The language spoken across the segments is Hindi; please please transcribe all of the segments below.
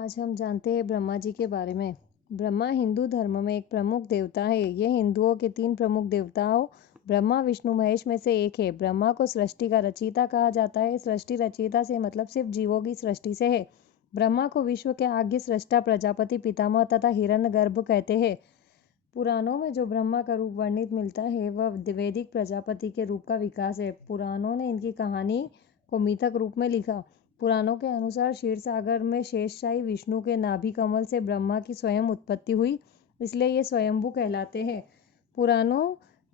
आज हम जानते हैं ब्रह्मा जी के बारे में। ब्रह्मा हिंदू धर्म में एक प्रमुख देवता है। ये हिंदुओं के 3 प्रमुख देवताओं ब्रह्मा, विष्णु, महेश में से एक है। ब्रह्मा को सृष्टि का रचयिता कहा जाता है। सृष्टि रचयिता से मतलब सिर्फ जीवों की सृष्टि से है। ब्रह्मा को विश्व के आद्य सृष्टा, प्रजापति, पितामह तथा हिरण्यगर्भ कहते हैं। पुराणों में जो ब्रह्मा का रूप वर्णित मिलता है वह वैदिक प्रजापति के रूप का विकास है। पुराणों ने इनकी कहानी को मिथक रूप में लिखा। पुराणों के अनुसार क्षीर सागर में शेषशाही विष्णु के नाभि कमल से ब्रह्मा की स्वयं उत्पत्ति हुई, इसलिए ये स्वयंभू कहलाते हैं। पुराणों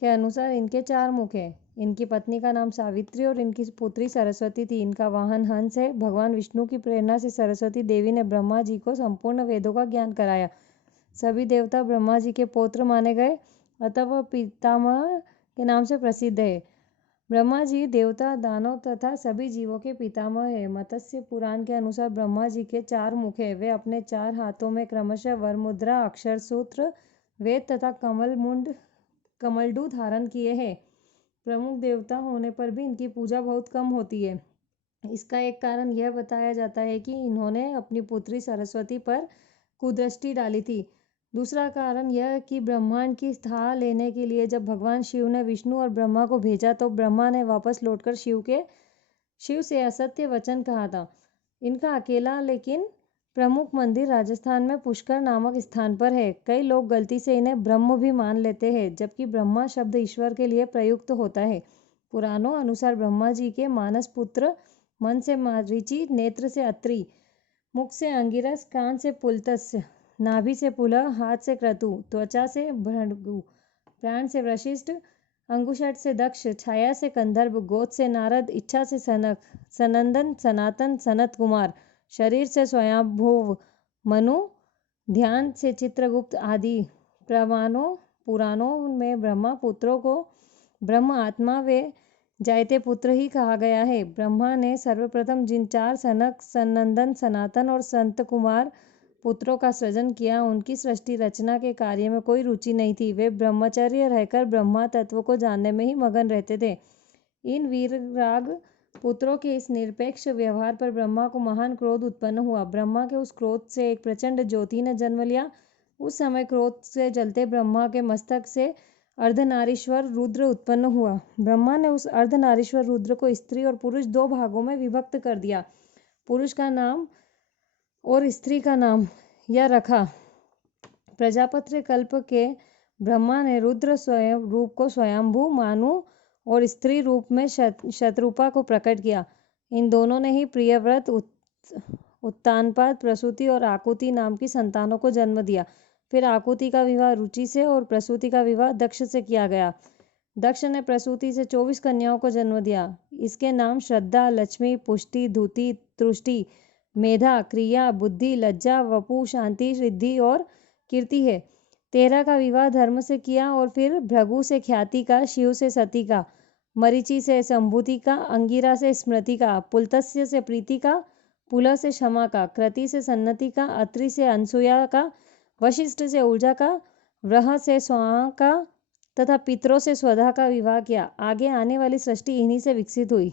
के अनुसार इनके 4 मुख हैं। इनकी पत्नी का नाम सावित्री और इनकी पुत्री सरस्वती थी। इनका वाहन हंस है। भगवान विष्णु की प्रेरणा से सरस्वती देवी ने ब्रह्मा जी को संपूर्ण वेदों का ज्ञान कराया। सभी देवता ब्रह्मा जी के पौत्र माने गए, अतः वह पितामह के नाम से प्रसिद्ध है। ब्रह्मा जी देवता, दानव तथा सभी जीवों के पितामह है। मत्स्य पुराण के अनुसार ब्रह्मा जी के 4 मुख है। वे अपने 4 हाथों में क्रमशः वरमुद्रा, अक्षर सूत्र, वेद तथा कमलडू धारण किए हैं। प्रमुख देवता होने पर भी इनकी पूजा बहुत कम होती है। इसका एक कारण यह बताया जाता है कि इन्होंने अपनी पुत्री सरस्वती पर कुदृष्टि डाली थी। दूसरा कारण यह कि ब्रह्मांड की था लेने के लिए जब भगवान शिव ने विष्णु और ब्रह्मा को भेजा तो ब्रह्मा ने वापस लौटकर शिव से असत्य वचन कहा था। इनका अकेला लेकिन प्रमुख मंदिर राजस्थान में पुष्कर नामक स्थान पर है। कई लोग गलती से इन्हें ब्रह्म भी मान लेते हैं, जबकि ब्रह्मा शब्द ईश्वर के लिए प्रयुक्त होता है। पुराणों अनुसार ब्रह्मा जी के मानस पुत्र मन से मारीचि, नेत्र से अत्रि, मुख से अंगिरस, कान से पुलत्स्य, नाभि से पुलह, हाथ से क्रतु, त्वचा से भृगु, प्राण से वशिष्ठ, अंगुशट से दक्ष, छाया से कंदर्प, गोद से नारद, इच्छा से सनक, सनंदन, सनातन, सनत कुमार, शरीर से स्वयंभुव मनु, ध्यान से चित्रगुप्त आदि। पुराणों में ब्रह्मा पुत्रों को ब्रह्म आत्मा वे जायते पुत्र ही कहा गया है। ब्रह्मा ने सर्वप्रथम जिन 4 सनक, सनंदन, सनातन और संत कुमार पुत्रों का सृजन किया, उनकी सृष्टि रचना के कार्य में कोई रुचि नहीं थी। वे ब्रह्मचर्य रहकर ब्रह्मा तत्व को जानने में ही मगन रहते थे। इन वीरराग पुत्रों के इस निरपेक्ष व्यवहार पर ब्रह्मा को महान क्रोध उत्पन्न हुआ। ब्रह्मा के उस क्रोध से एक प्रचंड ज्योति ने जन्म लिया। उस समय क्रोध से जलते ब्रह्मा के मस्तक से अर्धनारीश्वर रुद्र उत्पन्न हुआ। ब्रह्मा ने उस अर्धनारीश्वर रुद्र को स्त्री और पुरुष 2 भागों में विभक्त कर दिया। पुरुष का नाम और स्त्री का नाम यह रखा। प्रजापत्र कल्प के ब्रह्मा ने रुद्र स्वयं रूप को स्वयंभू, मानु और स्त्री रूप में शतरूपा को प्रकट किया। इन दोनों ने ही प्रियव्रत, उत्तानपाद, प्रसूति और आकुति नाम की संतानों को जन्म दिया। फिर आकुति का विवाह रुचि से और प्रसूति का विवाह दक्ष से किया गया। दक्ष ने प्रसूति से 24 कन्याओं को जन्म दिया। इसके नाम श्रद्धा, लक्ष्मी, पुष्टि, धूति, तुष्टि, मेधा, क्रिया, बुद्धि, लज्जा, वपु, शांति, रिद्धि और कीर्ति है। 13 का विवाह धर्म से किया और फिर भृगु से ख्याति का, शिव से सती का, मरीचि से संभूति का, अंगिरा से स्मृति का, पुलत्स्य से प्रीति का, पुलह से क्षमा का, कृति से सन्नति का, अत्रि से अनसूया का, वशिष्ठ से ऊर्जा का, व्रह से स्वाहा का तथा पितरों से स्वधा का विवाह किया। आगे आने वाली सृष्टि इन्हीं से विकसित हुई।